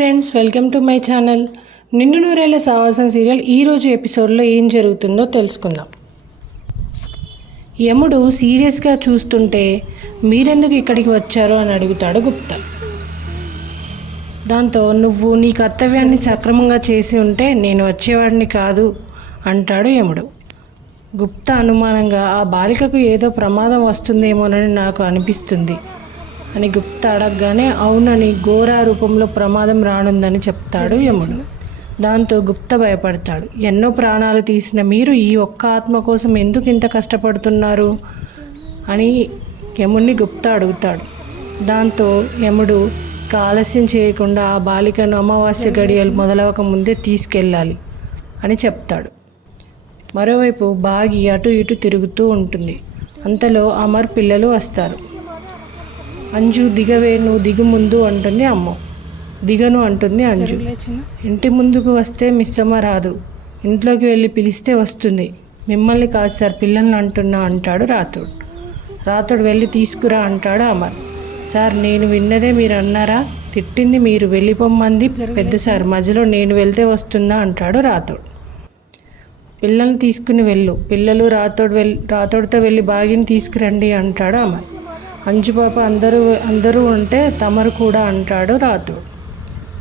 Friends, welcome to my channel. నిండు నూరేళ్ల సావాసం సీరియల్ ఈరోజు ఎపిసోడ్లో ఏం జరుగుతుందో తెలుసుకుందాం. యముడు సీరియస్గా చూస్తుంటే మీరెందుకు ఇక్కడికి వచ్చారో అని అడుగుతాడు గుప్తా. దాంతో నువ్వు నీ కర్తవ్యాన్ని సక్రమంగా చేసి ఉంటే నేను వచ్చేవాడిని కాదు అంటాడు యముడు. గుప్తా అనుమానంగా ఆ బాలికకు ఏదో ప్రమాదం వస్తుందేమోనని నాకు అనిపిస్తుంది అని గుప్తా అడగగానే అవునని ఘోర రూపంలో ప్రమాదం రానుందని చెప్తాడు యముడు. దాంతో గుప్తా భయపడతాడు. ఎన్నో ప్రాణాలు తీసిన మీరు ఈ ఒక్క ఆత్మ కోసం ఎందుకు ఇంత కష్టపడుతున్నారు అని యముడిని గుప్తా అడుగుతాడు. దాంతో యముడు ఆలస్యం చేయకుండా ఆ బాలికను అమావాస్య గడియలు మొదలవక ముందే తీసుకెళ్ళాలి అని చెప్తాడు. మరోవైపు బాగి అటు ఇటు తిరుగుతూ ఉంటుంది. అంతలో అమర్ పిల్లలు వస్తారు. అంజు దిగవే, నువ్వు దిగు ముందు అంటుంది అమ్మ. దిగను అంటుంది అంజు. ఇంటి ముందుకు వస్తే మిస్సమ్మ రాదు, ఇంట్లోకి వెళ్ళి పిలిస్తే వస్తుంది. మిమ్మల్ని కాదు సార్, పిల్లల్ని అంటున్నా అంటాడు రాథోడ్. రాథోడ్ వెళ్ళి తీసుకురా అంటాడు అమర్. సార్, నేను విన్నదే మీరు అన్నారా? తిట్టింది మీరు, వెళ్ళిపోమ్మంది పెద్ద సార్, మధ్యలో నేను వెళ్తే అంటాడు రాథోడ్. పిల్లల్ని తీసుకుని వెళ్ళు. పిల్లలు రాథోడ్తో వెళ్ళి బాగిని తీసుకురండి అంటాడు అమర్. అంజు పాప అందరూ ఉంటే తమరు కూడా అంటాడు రాథోడ్.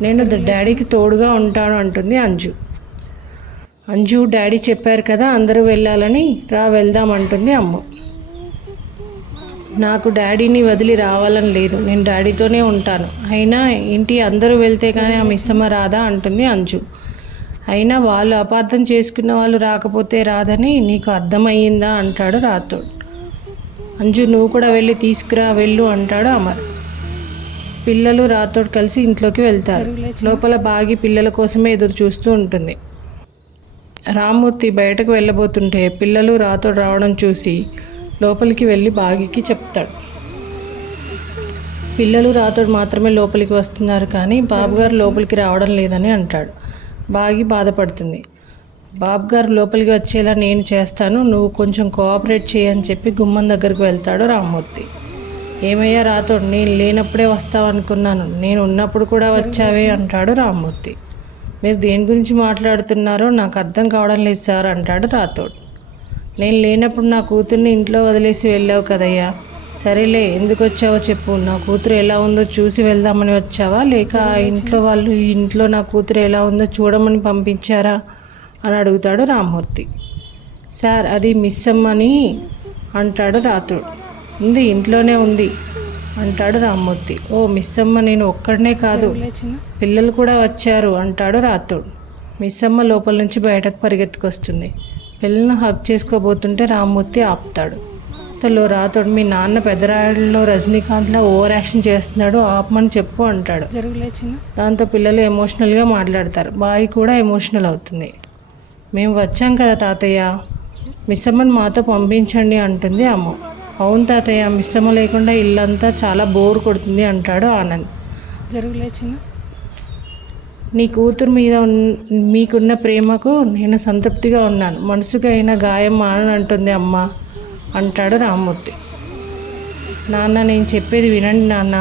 నేను డాడీకి తోడుగా ఉంటాను అంటుంది అంజు. అంజు డాడీ చెప్పారు కదా అందరూ వెళ్ళాలని, వెళ్దాం అంటుంది అమ్మ. నాకు డాడీని వదిలి రావాలని లేదు, నేను డాడీతోనే ఉంటాను. అయినా ఇంటి అందరూ వెళ్తే కానీ ఆ మిస్సమ్మ రాదా అంటుంది అంజు. అయినా వాళ్ళు అపార్థం చేసుకున్న వాళ్ళు రాకపోతే రాదని నీకు అర్థమయ్యిందా అంటాడు రాథోడ్. అంజు నువ్వు కూడా వెళ్ళి తీసుకురా వెళ్ళు అంటాడు అమర్. పిల్లలు రాథోడ్ కలిసి ఇంట్లోకి వెళ్తారు. లోపల బాగి పిల్లల కోసమే ఎదురు చూస్తూ ఉంటుంది. రామ్మూర్తి బయటకు వెళ్ళబోతుంటే పిల్లలు రాథోడ్ రావడం చూసి లోపలికి వెళ్ళి బాగికి చెప్తాడు. పిల్లలు రాథోడ్ మాత్రమే లోపలికి వస్తున్నారు కానీ బాబుగారు లోపలికి రావడం లేదని అంటాడు. బాగి బాధపడుతుంది. బాబుగారు లోపలికి వచ్చేలా నేను చేస్తాను, నువ్వు కొంచెం కోఆపరేట్ చేయని చెప్పి గుమ్మం దగ్గరకు వెళ్తాడు రామ్మూర్తి. ఏమయ్యా రాథోడ్, నేను లేనప్పుడే వస్తావనుకున్నాను, నేను ఉన్నప్పుడు కూడా వచ్చావే అంటాడు రామ్మూర్తి. మీరు దేని గురించి మాట్లాడుతున్నారో నాకు అర్థం కావడం లేదు సార్ అంటాడు రాథోడ్. నేను లేనప్పుడు నా కూతుర్ని ఇంట్లో వదిలేసి వెళ్ళావు కదయ్యా. సరేలే, ఎందుకు వచ్చావో చెప్పు. నా కూతురు ఎలా ఉందో చూసి వెళ్దామని వచ్చావా, లేక ఆ ఇంట్లో వాళ్ళు ఈ ఇంట్లో నా కూతురు ఎలా ఉందో చూడమని పంపించారా అని అడుగుతాడు రామ్మూర్తి. సార్, అది మిస్సమ్మని అంటాడు రాథోడ్. ఉంది, ఇంట్లోనే ఉంది అంటాడు రామ్మూర్తి. ఓ మిస్సమ్మ, నేను ఒక్కడనే కాదు, పిల్లలు కూడా వచ్చారు అంటాడు రాథోడ్. మిస్సమ్మ లోపల నుంచి బయటకు పరిగెత్తుకొస్తుంది. పిల్లలను హగ్ చేసుకోబోతుంటే రామ్మూర్తి ఆపుతాడు. అంతలో రాథోడ్, మీ నాన్న పెద్దరాళ్ళలో రజనీకాంత్లో ఓవర్ యాక్షన్ చేస్తున్నాడు, ఆపమని చెప్పు అంటాడు. దాంతో పిల్లలు ఎమోషనల్గా మాట్లాడతారు. బాయి కూడా ఎమోషనల్ అవుతుంది. మేము వచ్చాం కదా తాతయ్య, మిస్సమ్మని మాతో పంపించండి అంటుంది అమ్మ. అవును తాతయ్య, మిస్సమ్మ లేకుండా ఇల్లంతా చాలా బోర్ కొడుతుంది అంటాడు ఆనంద్. నీ కూతురు మీద మీకున్న ప్రేమకు నేను సంతృప్తిగా ఉన్నాను, మనసుకు అయిన గాయం మానని అంటుంది అమ్మ అంటాడు రామ్మూర్తి. నాన్న, నేను చెప్పేది వినండి నాన్న,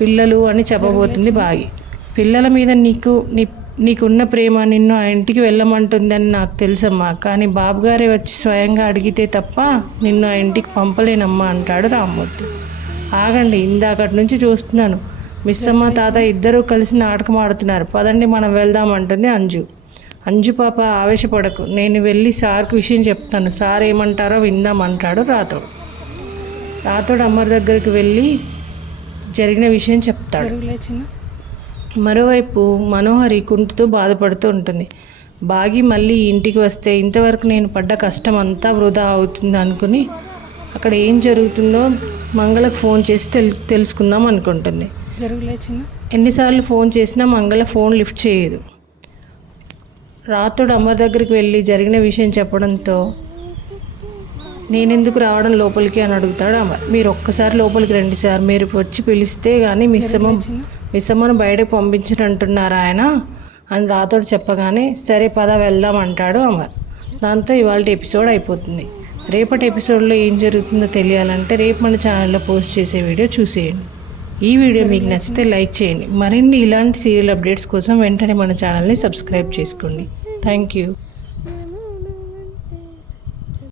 పిల్లలు అని చెప్పబోతుంది బాగి. పిల్లల మీద నీకున్న ప్రేమ నిన్ను ఆ ఇంటికి వెళ్ళమంటుందని నాకు తెలుసమ్మా, కానీ బాబుగారే వచ్చి స్వయంగా అడిగితే తప్ప నిన్ను ఆ ఇంటికి పంపలేనమ్మా అంటాడు రామ్మూర్తి. ఆగండి, ఇందాకటి నుంచి చూస్తున్నాను, మిస్సమ్మ తాత ఇద్దరూ కలిసి నాటకం ఆడుతున్నారు, పదండి మనం వెళ్దామంటుంది అంజు. అంజు పాప, ఆవేశపడకు, నేను వెళ్ళి సార్కి విషయం చెప్తాను, సార్ ఏమంటారో విందామంటాడు రాథోడ్. రాథోడ్ అమర్ దగ్గరికి వెళ్ళి జరిగిన విషయం చెప్తాడు. మరోవైపు మనోహరి కుంటుతూ బాధపడుతూ ఉంటుంది. బాగి మళ్ళీ ఇంటికి వస్తే ఇంతవరకు నేను పడ్డ కష్టం అంతా వృధా అవుతుంది అనుకుని అక్కడ ఏం జరుగుతుందో మంగళకు ఫోన్ చేసి తెలుసుకుందాం అనుకుంటుంది. ఎన్నిసార్లు ఫోన్ చేసినా మంగళ ఫోన్ లిఫ్ట్ చేయదు. రాథోడ్ అమర్ దగ్గరికి వెళ్ళి జరిగిన విషయం చెప్పడంతో నేనెందుకు రావడం లోపలికి అని అడుగుతాడు అమర్. మీరు ఒక్కసారి లోపలికి రండి సార్, మీరు వచ్చి పిలిస్తే కానీ మిస్సమ్మను బయటకు పంపించనంటున్నారు ఆయన అని రాథోడ్ చెప్పగానే సరే పద వెళ్దాం అంటాడు అమర్. దాంతో ఇవాళ ఎపిసోడ్ అయిపోతుంది. రేపటి ఎపిసోడ్లో ఏం జరుగుతుందో తెలియాలంటే రేపు మన ఛానల్లో పోస్ట్ చేసే వీడియో చూసేయండి. ఈ వీడియో మీకు నచ్చితే లైక్ చేయండి. మరిన్ని ఇలాంటి సీరియల్ అప్డేట్స్ కోసం వెంటనే మన ఛానల్ని సబ్స్క్రైబ్ చేసుకోండి. Thank you.